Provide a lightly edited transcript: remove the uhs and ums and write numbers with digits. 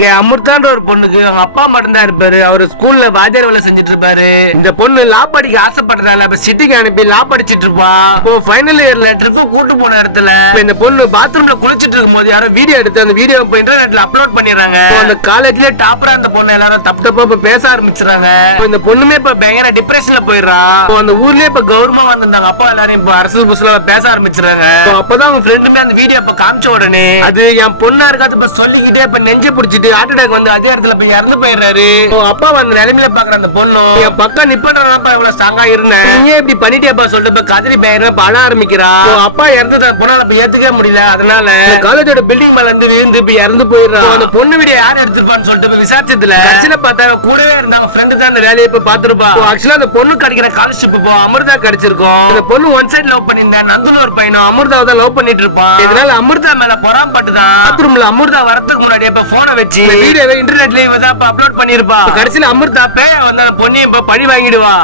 இங்க அமிர்தான்ற ஒரு பொண்ணுக்கு அவங்க அப்பா மட்டும்தான் இருப்பாரு. அவரு ஸ்கூல்ல வாத்தியார் வேலை செஞ்சுட்டு இருப்பாரு. இந்த பொண்ணு லா படிக்க ஆசைப்படுறதால இப்ப சிட்டிக்கு அனுப்பி லா படிச்சிட்டு இருப்பா. இப்போ ஃபைனல் இயர்ல ட்ரிப் கூட்டு போன இடத்துல இந்த பொண்ணு பாத்ரூம்ல குளிச்சிட்டு இருக்கும் போது யாரும் வீடியோ எடுத்து அந்த வீடியோ இப்போ இன்டர்நெட்ல அப்லோட் பண்ணிடுறாங்க. அந்த காலேஜ்லயே டாப்பரா அந்த பொண்ணு எல்லாரும் தப்பு தப்பா பேச ஆரம்பிச்சுறாங்க. இந்த பொண்ணுமே இப்ப பயங்கர டிப்ரெஷன்ல போயிடுறா. அந்த ஊர்லயே இப்ப கவர்மெண்ட் வந்திருந்தாங்க. அப்பா எல்லாரும் இப்ப அரசியல் புதுசுல பேச ஆரம்பிச்சுறாங்க. அப்பதான் அவங்க ஃப்ரெண்டுமே அந்த வீடியோ இப்ப காமிச்ச உடனே அது என் பொண்ணா இருக்காது இப்ப சொல்லிக்கிட்டே இப்ப நெஞ்சு பிடிச்சிட்டு ஹார்ட் அட்டாக் வந்து அதே இடத்துல போய் இறந்து போயிடுறாரு. அப்பா அந்த நிலைமையில பாக்குற அந்த பொண்ணு என் பக்கம் நிப்பா இவ்வளவு ஸ்ட்ராங்கா இருந்தேன், நீயே இப்படி பண்ணிட்டேப்பா சொல்லிட்டு இப்ப கதறி பயங்கர பண ஆரம்பிக்கிறா. அப்பா இறந்தத பொண்ணால இப்ப ஏத்துக்கவே முடியல. அதனால காலேஜோட பில்டிங் மேல இருந்து விழுந்து இப்ப இறந்து போயிடுறா. அந்த பொண்ணு வீடியோ யார் எடுத்திருப்பான்னு சொல்லிட்டு விசாரிச்சதுல கடைசியில பார்த்தா கூடவே இருந்தாங்க ஃப்ரெண்டு தான் அந்த வேலையை இப்ப பாத்துருப்பா. ஆக்சுவலா அந்த பொண்ணு கிடைக்கிற ஸ்காலர்ஷிப் இப்போ அமிர்தா கிடைச்சிருக்கும். அந்த பொண்ணு ஒன் சைடு லவ் பண்ணிருந்தேன், நந்துல ஒரு பையனும் அமிர்தாவை தான் லவ் பண்ணிட்டு இருப்பான். இதனால அமிர்தா மேல பொறாமப்பட்டுதான் பாத்ரூம்ல அமிர்தா வரதுக்கு முன்னாடி இப்ப போனை வச்சு வீடியோவை இன்டர்நெட்ல அப்லோட் பண்ணிருப்பா. கடைசியில அமிர்தா பேய வந்து அந்த பொண்ணையும் இப்ப பழி வாங்கிடுவா.